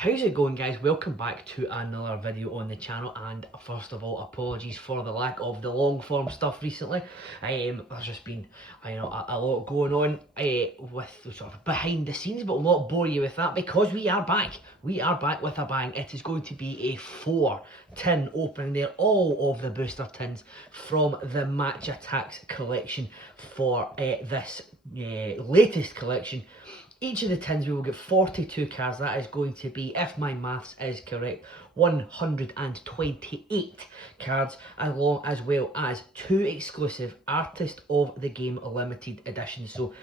How's it going, guys? Welcome back to another video on the channel, and first of all, apologies for the lack of the long form stuff recently. There's just been a lot going on with sort of behind the scenes, but we'll not bore you with that because we are back. We are back with a bang. It is going to be a 4-tin opening there, all of the booster tins from the Match Attax collection for this latest collection. Each of the tins we will get 42 cards. That is going to be, if my maths is correct, 128 cards, as well as 2 exclusive Artist of the Game limited editions. So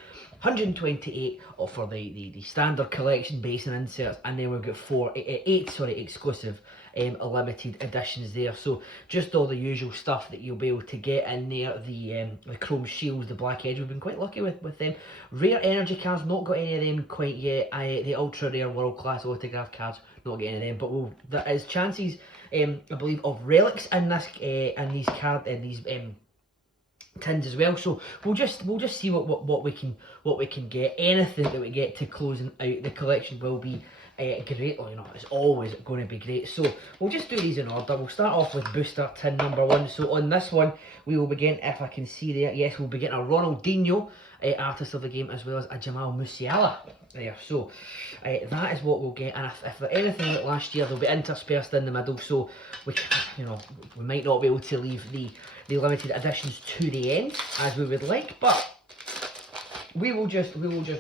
128 for the standard collection base and inserts, and then we've got 8 exclusive limited editions there. So just all the usual stuff that you'll be able to get in there. The chrome shields, the black edge, we've been quite lucky with them. Rare energy cards, not got any of them quite yet. The ultra rare world class autograph cards, not getting any of them, but there is chances I believe of relics in this these tins as well. So we'll just see what we can get. Anything that we get to closing out the collection will be great. Well, it's always going to be great. So we'll just do these in order. We'll start off with booster tin number 1. So on this one we will begin, if I can see there, yes, we'll be getting a Ronaldinho Artist of the Game, as well as a Jamal Musiala there. So that is what we'll get, and if there's anything like last year, they'll be interspersed in the middle, so we might not be able to leave the limited editions to the end as we would like, but we will just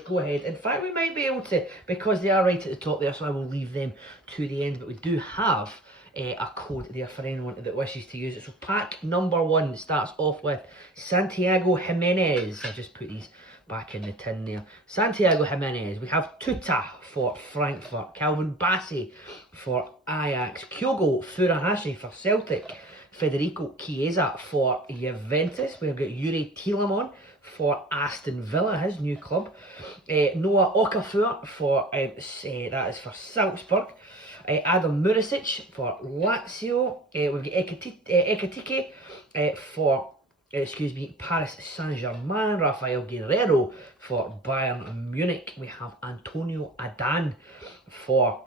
go ahead. In fact, we might be able to, because they are right at the top there, so I will leave them to the end. But we do have a code there for anyone that wishes to use it. So pack number 1 starts off with Santiago Jimenez. I'll just put these back in the tin there. Santiago Jimenez. We have Tuta for Frankfurt, Calvin Bassey for Ajax, Kyogo Furuhashi for Celtic, Federico Chiesa for Juventus. We've got Yuri Tielemans for Aston Villa, his new club. Noah Okafor for that is for Salzburg. Adam Murisic for Lazio. We've got Ekatike for Paris Saint-Germain. Rafael Guerrero for Bayern Munich. We have Antonio Adan for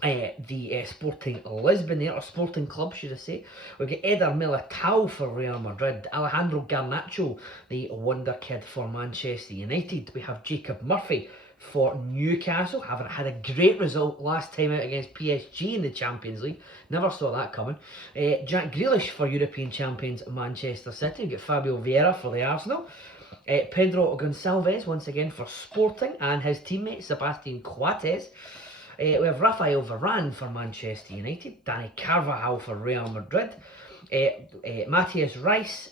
the Sporting Lisbon there, or Sporting Club should I say. We've got Eder Militao for Real Madrid, Alejandro Garnacho, the wonder kid for Manchester United. We have Jacob Murphy for Newcastle, having had a great result last time out against PSG in the Champions League. Never saw that coming. Jack Grealish for European champions Manchester City. We've got Fabio Vieira for the Arsenal. Pedro Gonçalves once again for Sporting, and his teammate Sebastian Coates. We have Rafael Varane for Manchester United, Danny Carvajal for Real Madrid, Matthias Reis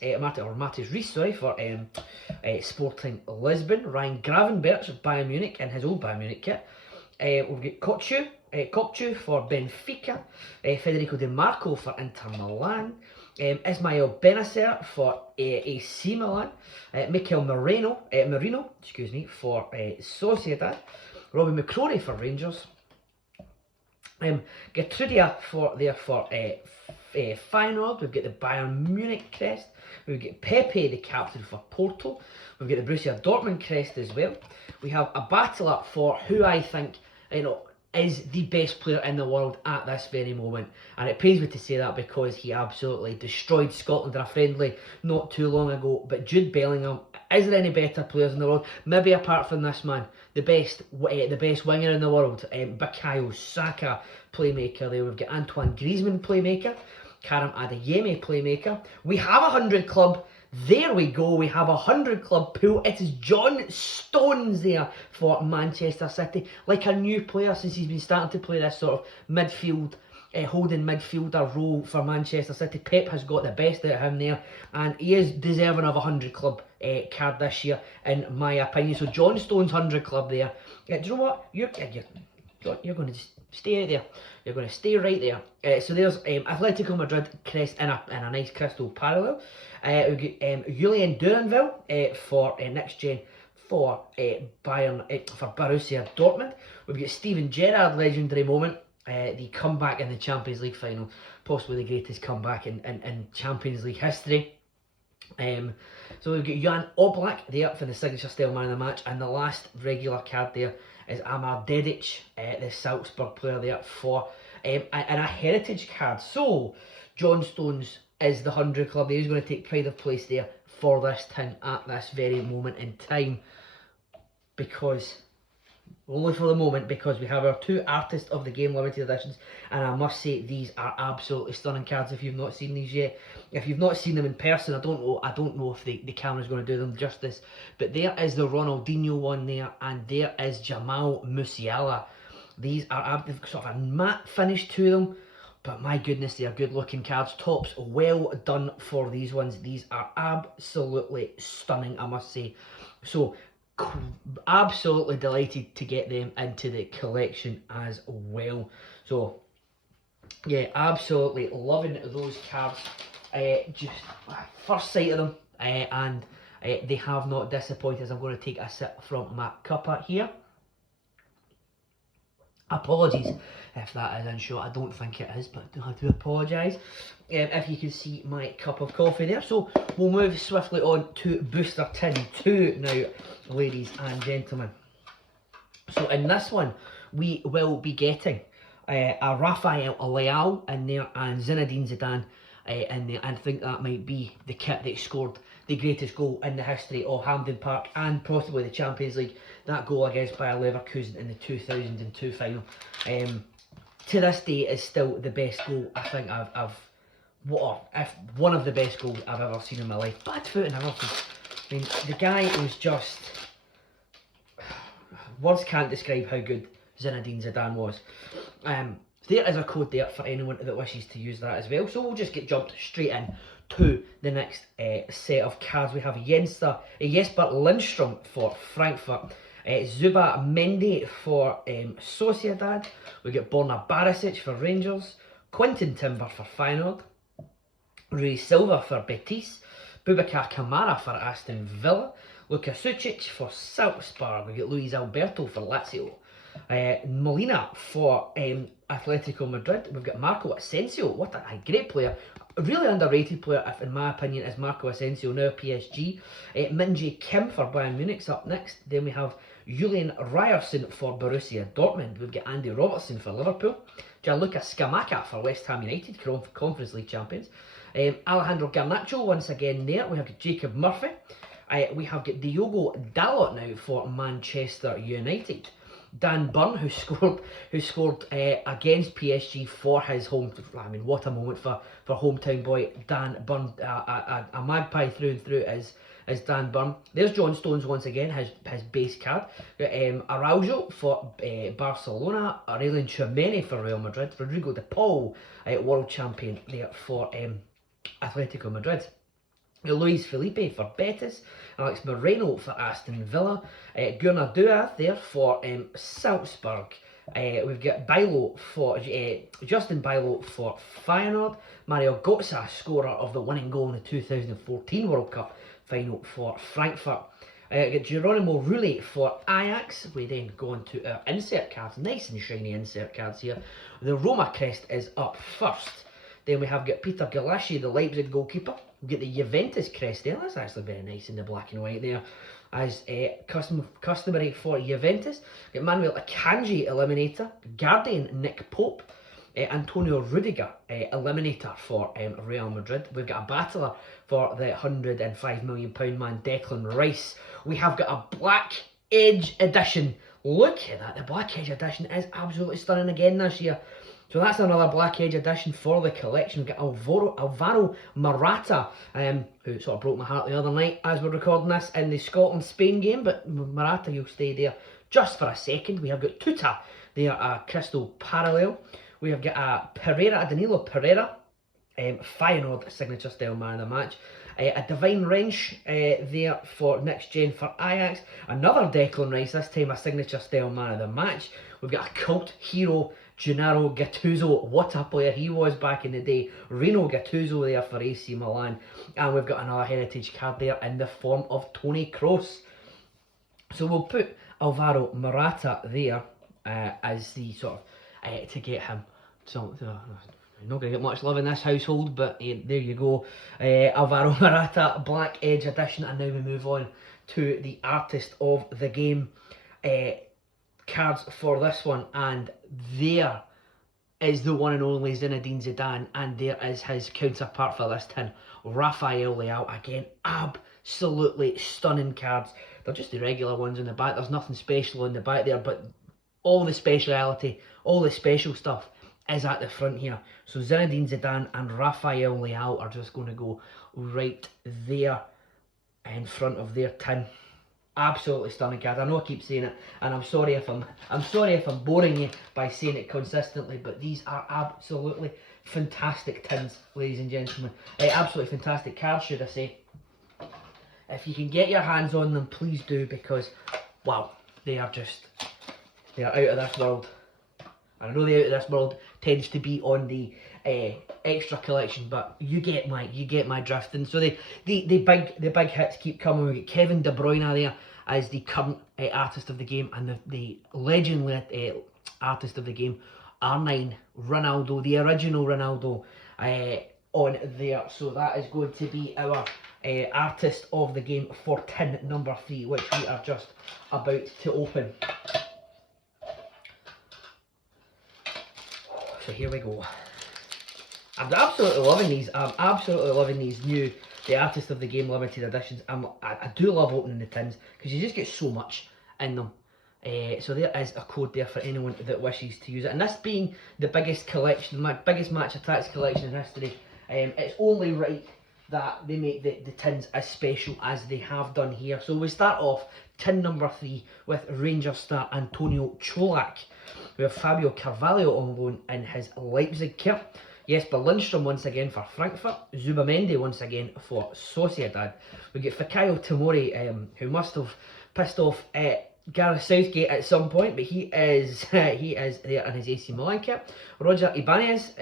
for Sporting Lisbon, Ryan Gravenberch of Bayern Munich in his old Bayern Munich kit. We've got Kopchu for Benfica, Federico Di Marco for Inter Milan, Ismail Benacer for AC Milan, Mikel Merino for Sociedad, Robbie McCrory for Rangers, Gertrudia for Feyenoord. We've got the Bayern Munich crest. We've got Pepe, the captain for Porto. We've got the Borussia Dortmund crest as well. We have a battle up for who I think is the best player in the world at this very moment, and it pains me to say that because he absolutely destroyed Scotland in a friendly not too long ago. But Jude Bellingham, is there any better players in the world? Maybe apart from this man, the best winger in the world, Bukayo Saka, playmaker there. We've got Antoine Griezmann, playmaker, Karim Adeyemi, playmaker. We have a 100 club. There we go, we have a 100 club pool. It is John Stones there for Manchester City, like a new player since he's been starting to play this sort of midfield, holding midfielder role for Manchester City. Pep has got the best out of him there, and he is deserving of a 100 club card this year, in my opinion. So John Stones 100 club there. Do you know what? You're going to just stay out there. You're going to stay right there. So there's Atletico Madrid crest in a nice crystal parallel. We've got Julian Duranville for next gen for Bayern, for Borussia Dortmund. We've got Steven Gerrard, legendary moment. The comeback in the Champions League final, possibly the greatest comeback in Champions League history. So we've got Jan Oblak there for the signature style man of the match, and the last regular card there is Amar Dedic, the Salzburg player there, for and a heritage card. So John Stones is the 100 club. He's going to take pride of place there for this tin at this very moment in time, because only for the moment, because we have our 2 Artist of the Game limited editions, and I must say these are absolutely stunning cards. If you've not seen these yet, if you've not seen them in person, I don't know if the camera's going to do them justice, but there is the Ronaldinho one there, and there is Jamal Musiala. These are sort of a matte finish to them, but my goodness, they are good looking cards. Topps, well done for these ones. These are absolutely stunning, I must say. So absolutely delighted to get them into the collection as well. So yeah, absolutely loving those cards. Just first sight of them, and they have not disappointed. As I'm going to take a sip from my cuppa here. Apologies if that is in shot. I don't think it is, but I do apologise. If you can see my cup of coffee there. So we'll move swiftly on to Booster Tin 2 now, ladies and gentlemen. So in this one, we will be getting a Rafael Leao in there and Zinedine Zidane in there. And I think that might be the kit that scored the greatest goal in the history of Hampden Park and possibly the Champions League. That goal against Bayer Leverkusen in the 2002 final. To this day is still the best goal I think I've one of the best goals I've ever seen in my life. Bad foot and everything. I mean, the guy was just... words can't describe how good Zinedine Zidane was. There is a code there for anyone that wishes to use that as well. So we'll just get jumped straight in to the next set of cards. We have Jesper Lindstrom for Frankfurt, Zuba Mendy for Sociedad. We get Borna Barisic for Rangers, Quinton Timber for Feyenoord, Rui Silva for Betis, Boubacar Kamara for Aston Villa, Luka Sucic for Salzburg. We get Luis Alberto for Lazio, Molina for Atletico Madrid. We've got Marco Asensio. What a great player. A really underrated player, in my opinion, is Marco Asensio, now PSG. Min-Jae Kim for Bayern Munich's up next. Then we have Julian Ryerson for Borussia Dortmund. We've got Andy Robertson for Liverpool, Gianluca Scamacca for West Ham United, Conference League champions. Alejandro Garnacho once again there. We have got Jacob Murphy. We have got Diogo Dalot now for Manchester United. Dan Burn, who scored against PSG for his home. I mean, what a moment for hometown boy Dan Burn. A magpie through and through is Dan Burn. There's John Stones once again, his base card. Araujo for Barcelona, Aurelien Tchouameni for Real Madrid, Rodrigo de Paul, world champion there for Atletico Madrid. Luis Felipe for Betis, Alex Moreno for Aston Villa, Gunnar Duath there for Salzburg. We've got Justin Bijlo for Feyenoord, Mario Götze, scorer of the winning goal in the 2014 World Cup final for Frankfurt. Got Geronimo Rulli for Ajax. We then go on to our insert cards, nice and shiny insert cards here. The Roma crest is up first. Then we have got Peter Galassi, the Leipzig goalkeeper. We get the Juventus crest there. That's actually very nice in the black and white there, as customary for Juventus. We got Manuel Akanji, eliminator. Guardian Nick Pope. Antonio Rudiger, eliminator for Real Madrid. We've got a battler for the £105 million man, Declan Rice. We have got a Black Edge edition. Look at that. The Black Edge edition is absolutely stunning again this year. So that's another Black Edge edition for the collection. We've got Alvaro Morata, who sort of broke my heart the other night as we're recording this in the Scotland-Spain game, but Morata, you'll stay there just for a second. We have got Tuta there, a Crystal Parallel. We have got a Danilo Pereira, Feyenoord signature style man of the match. A Divine Wrench there for Next Gen for Ajax. Another Declan Rice, this time a signature style man of the match. We've got a cult hero, Gennaro Gattuso. What a player he was back in the day. Reno Gattuso there for AC Milan. And we've got another heritage card there in the form of Toni Kroos. So we'll put Alvaro Morata there as the sort of, to get him. So, you're not going to get much love in this household, but there you go. Alvaro Morata, Black Edge edition. And now we move on to the artist of the game. cards for this one, and there is the one and only Zinedine Zidane, and there is his counterpart for this tin, Rafael Leao. Again, absolutely stunning cards. They're just the regular ones in the back. There's nothing special in the back there, but all the speciality, all the special stuff is at the front here. So Zinedine Zidane and Rafael Leao are just going to go right there in front of their tin. Absolutely stunning card. I know I keep saying it, and I'm sorry if I'm boring you by saying it consistently, but these are absolutely fantastic tins, ladies and gentlemen. Absolutely fantastic cards, should I say. If you can get your hands on them, please do, because wow, they are out of this world. I know the out of this world tends to be on the extra collection, but you get my drift. And so the big hits keep coming. We get Kevin De Bruyne there as the current artist of the game, and the legend artist of the game, R9 Ronaldo, the original Ronaldo, on there. So that is going to be our artist of the game for tin number 3, which we are just about to open. So here we go. I'm absolutely loving these. I'm absolutely loving these new, the Artist of the Game limited editions. I do love opening the tins because you just get so much in them. So there is a code there for anyone that wishes to use it. And this being the biggest collection, my biggest Match Attax collection in history, it's only right that they make the tins as special as they have done here. So we start off tin number 3 with Rangers star Antonio Cholak. We have Fabio Carvalho on loan in his Leipzig kit. Jesper Lindstrom once again for Frankfurt. Zubamendi once again for Sociedad. We get Fikayo Tomori, who must have pissed off Gareth Southgate at some point, but he is there in his AC Milan kit. Roger Ibanez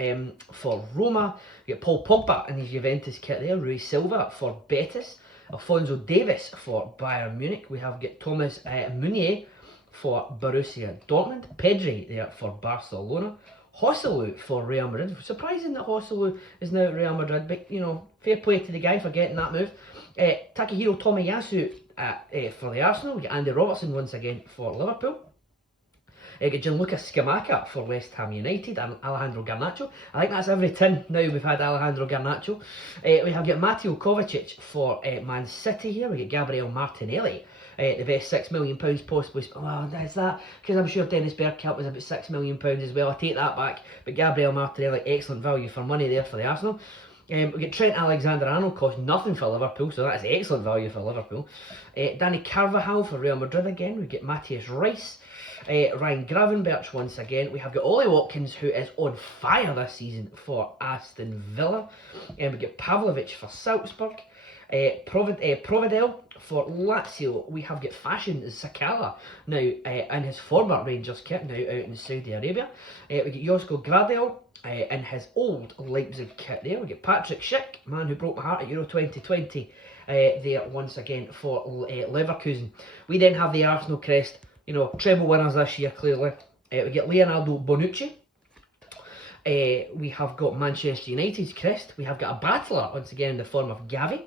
for Roma. We get Paul Pogba in his Juventus kit there. Rui Silva for Betis. Alphonso Davies for Bayern Munich. We have got Thomas Meunier for Borussia Dortmund. Pedri there for Barcelona. Hosselu for Real Madrid. Surprising that Hosselu is now at Real Madrid, but you know, fair play to the guy for getting that move. Takahiro Tomiyasu for the Arsenal. We get Andy Robertson once again for Liverpool. We get Gianluca Scamacca for West Ham United, and Alejandro Garnacho. I think that's every tin now we've had Alejandro Garnacho. We have got Mateo Kovacic for Man City here. We get Gabriel Martinelli. The best £6 million possibly. Oh, is that? Because I'm sure Dennis Bergkamp was about £6 million as well. I take that back. But Gabriel Martinelli, excellent value for money there for the Arsenal. We get Trent Alexander-Arnold, cost nothing for Liverpool, so that's excellent value for Liverpool. Danny Carvajal for Real Madrid again. We get Matthias Rice. Ryan Gravenberch once again. We have got Ollie Watkins, who is on fire this season for Aston Villa. We get Pavlovic for Salzburg. Providel for Lazio. We have got Fashion Sakala now in his former Rangers kit, now out in Saudi Arabia. We get Josko Gradel in his old Leipzig kit there. We get Patrick Schick, man who broke my heart at Euro 2020, there once again for Leverkusen. We then have the Arsenal crest, you know, treble winners this year clearly. We get Leonardo Bonucci. We have got Manchester United's crest. We have got a battler once again in the form of Gavi.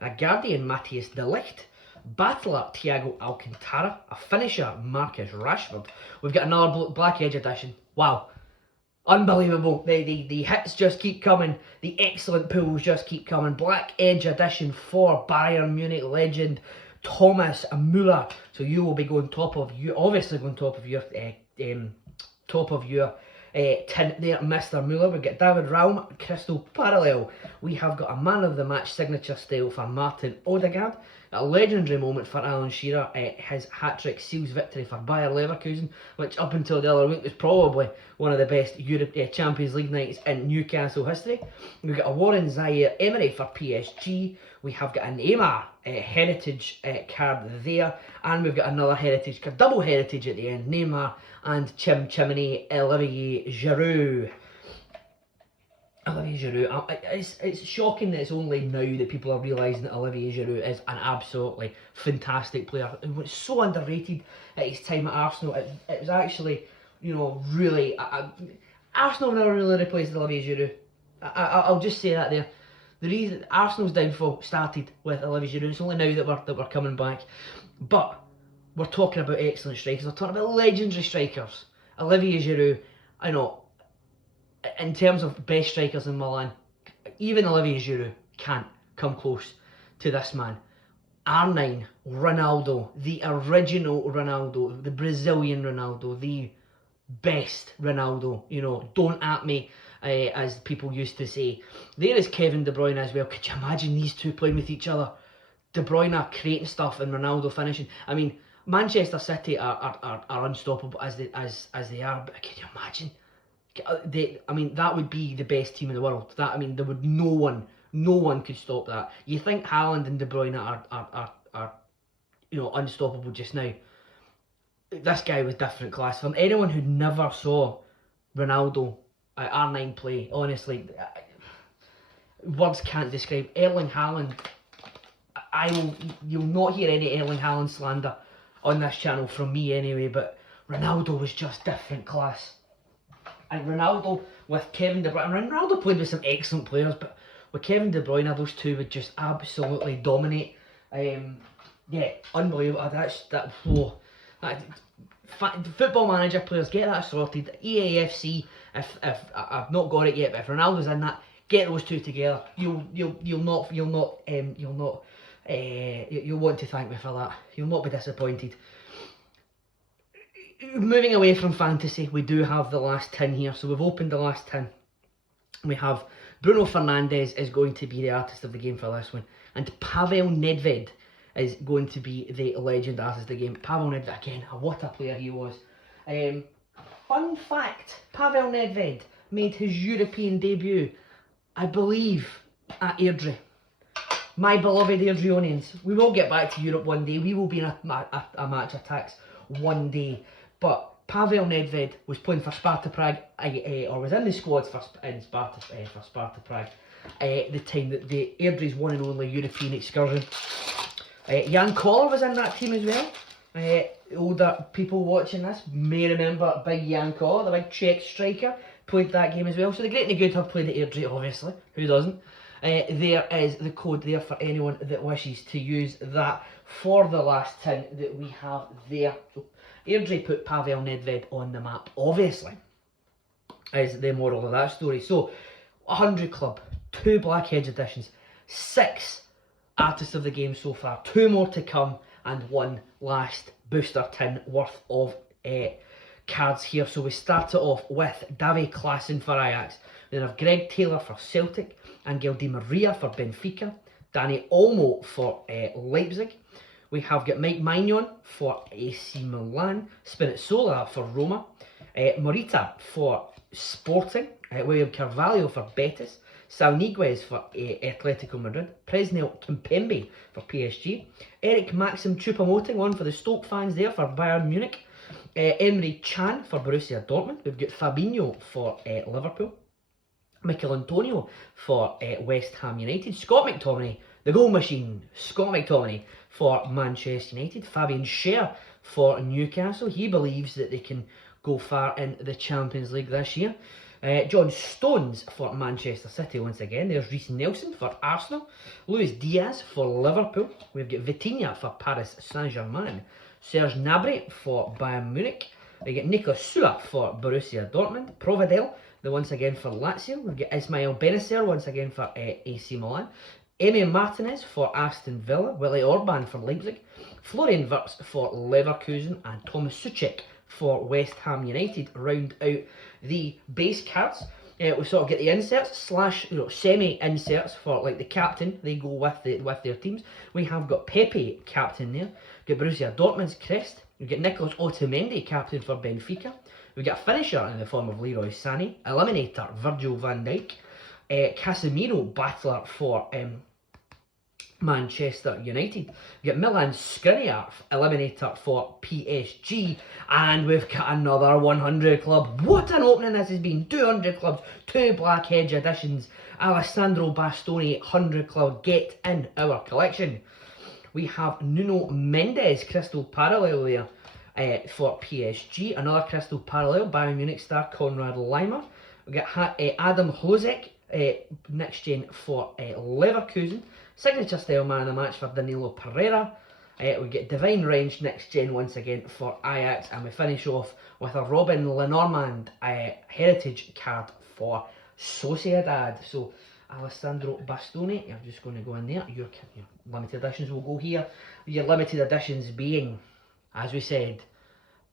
A Guardian Matthias de Ligt. Battler Thiago Alcantara. A finisher Marcus Rashford. We've got another Black Edge edition. Wow. Unbelievable. The hits just keep coming. The excellent pulls just keep coming. Black Edge edition for Bayern Munich legend Thomas Müller. So you will be going top of your tin there, Mr. Müller. We've got David Raum, Crystal Parallel. We have got a man of the match signature style for Martin Odegaard. A legendary moment for Alan Shearer. His hat-trick seals victory for Bayer Leverkusen, which up until the other week was probably one of the best Champions League nights in Newcastle history. We've got a Warren Zaire Emery for PSG. We have got a Neymar heritage card there, and we've got another heritage card, double heritage at the end, Neymar and Chimney Olivier Giroud. Olivier Giroud, it's shocking that it's only now that people are realising that Olivier Giroud is an absolutely fantastic player. It was so underrated at his time at Arsenal. It was actually, you know, really, Arsenal never really replaced Olivier Giroud. I'll just say that there. The reason Arsenal's downfall started with Olivier Giroud. It's only now that we're coming back. But we're talking about excellent strikers. We're talking about legendary strikers. Olivier Giroud, I know, in terms of best strikers in Milan, even Olivier Giroud can't come close to this man. R9, Ronaldo, the original Ronaldo, the Brazilian Ronaldo, the best Ronaldo, you know, don't at me, as people used to say. There is Kevin De Bruyne as well. Could you imagine these two playing with each other? De Bruyne creating stuff and Ronaldo finishing. I mean, Manchester City are unstoppable as they are, but can you imagine? I mean, that would be the best team in the world. That, I mean, there would no one could stop that. You think Haaland and De Bruyne are you know, unstoppable just now? This guy was different class. From anyone who never saw Ronaldo at R9 play, honestly, words can't describe. Erling Haaland, you'll not hear any Erling Haaland slander on this channel from me anyway, but Ronaldo was just different class. And Ronaldo with Kevin De Bruyne, and Ronaldo played with some excellent players, but with Kevin De Bruyne, those two would just absolutely dominate. Yeah, unbelievable. Football Manager players, get that sorted. EAFC, if I've not got it yet, but if Ronaldo's in that, get those two together. You'll want to thank me for that. You'll not be disappointed. Moving away from fantasy, we do have the last tin here. So we've opened the last tin. We have Bruno Fernandes is going to be the artist of the game for this one, and Pavel Nedved is going to be the legend artist of the game. Pavel Nedved, again, what a player he was. Fun fact, Pavel Nedved made his European debut, I believe, at Airdrie. My beloved Airdrieonians. We will get back to Europe one day. We will be in a match attacks one day. But Pavel Nedved was playing for Sparta Prague, or was in the squad for Sparta Prague, the time that the Airdrie's one and only European excursion. Jan Koller was in that team as well. Older people watching this may remember big Jan Koller, the big Czech striker, played that game as well. So the great and the good have played at Airdrie, obviously. Who doesn't? There is the code there for anyone that wishes to use that for the last tin that we have there. So Airdrie put Pavel Nedved on the map, obviously, is the moral of that story. So, 100 club, 2 Black Edge editions, 6 artists of the game so far, 2 more to come, and 1 last booster tin worth of cards here. So we start it off with Davy Klaassen for Ajax. We then have Greg Taylor for Celtic, Angel Di Maria for Benfica, Danny Olmo for Leipzig. We have got Mike Maignan for AC Milan, Spinazzola for Roma, Morita for Sporting, William Carvalho for Betis, Sal Niguez for Atletico Madrid, Presnel Kimpembe for PSG, Eric Maxim Choupo-Moting, one for the Stoke fans there for Bayern Munich, Emre Can for Borussia Dortmund. We've got Fabinho for Liverpool, Mikel Antonio for West Ham United, Scott McTominay, the goal machine, Scott McTominay for Manchester United, Fabian Schär for Newcastle. He believes that they can go far in the Champions League this year. John Stones for Manchester City once again. There's Reece Nelson for Arsenal, Luis Diaz for Liverpool. We've got Vitinha for Paris Saint-Germain, Serge Gnabry for Bayern Munich. We get Niklas Süle for Borussia Dortmund, Provedel once again for Lazio. We've got Ismail Benacer once again for AC Milan, Emi Martinez for Aston Villa, Willy Orban for Leipzig, Florian Wirtz for Leverkusen, and Thomas Soucek for West Ham United round out the base cards. We sort of get the inserts slash semi-inserts for like the captain. They go with their teams. We have got Pepe captain there. We've got Borussia Dortmund's crest. We've got Nicolas Otamendi captain for Benfica. We've got a finisher in the form of Leroy Sané. Eliminator Virgil van Dijk. Casemiro battler for Manchester United. We've got Milan Skriniar eliminator for PSG, and we've got another 100 club. What an opening this has been! 200 clubs, 2 Black Edge editions. Alessandro Bastoni 100 club, get in our collection. We have Nuno Mendes crystal parallel there for PSG. Another crystal parallel, Bayern Munich star Konrad Laimer. We've got Adam Hložek next gen for Leverkusen. Signature style man of the match for Danilo Pereira. We get Divine Range Next Gen once again for Ajax, and we finish off with a Robin Lenormand Heritage card for Sociedad. So Alessandro Bastoni, you're just going to go in there. Your limited editions will go here. Your limited editions being, as we said,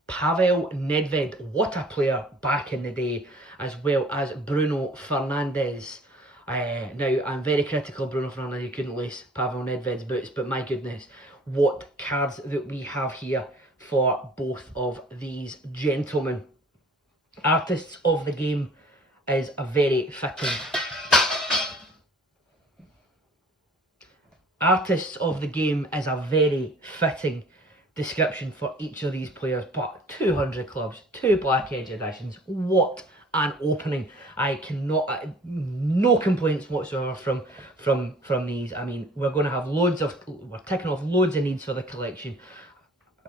Pavel Nedved, what a player back in the day, as well as Bruno Fernandes. Now, I'm very critical of Bruno Fernandes, he couldn't lace Pavel Nedved's boots, but my goodness, what cards that we have here for both of these gentlemen. Artists of the Game is a very fitting. Artists of the Game is a very fitting description for each of these players, but 200 clubs, 2 Black Edge editions, what an opening. I cannot, no complaints whatsoever from these. I mean, we're going to have we're ticking off loads of needs for the collection,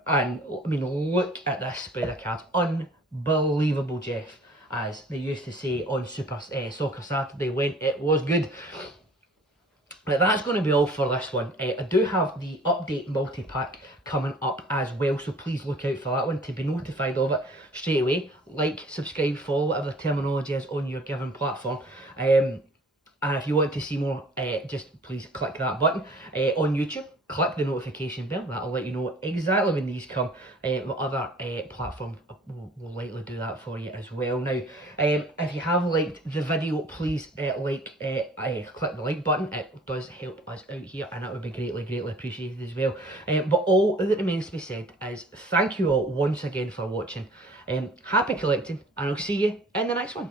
and I mean, look at this spread of cards, unbelievable, Jeff, as they used to say on Soccer Saturday when it was good. But that's going to be all for this one. I do have the update multi-pack coming up as well, so please look out for that one to be notified of it straight away. Like, subscribe, follow, whatever the terminology is on your given platform. And if you want to see more, just please click that button. On YouTube, click the notification bell. That'll let you know exactly when these come. Other platforms will likely do that for you as well. Now, if you have liked the video, please click the like button. It does help us out here, and that would be greatly appreciated as well. But all that remains to be said is thank you all once again for watching. Happy collecting, and I'll see you in the next one.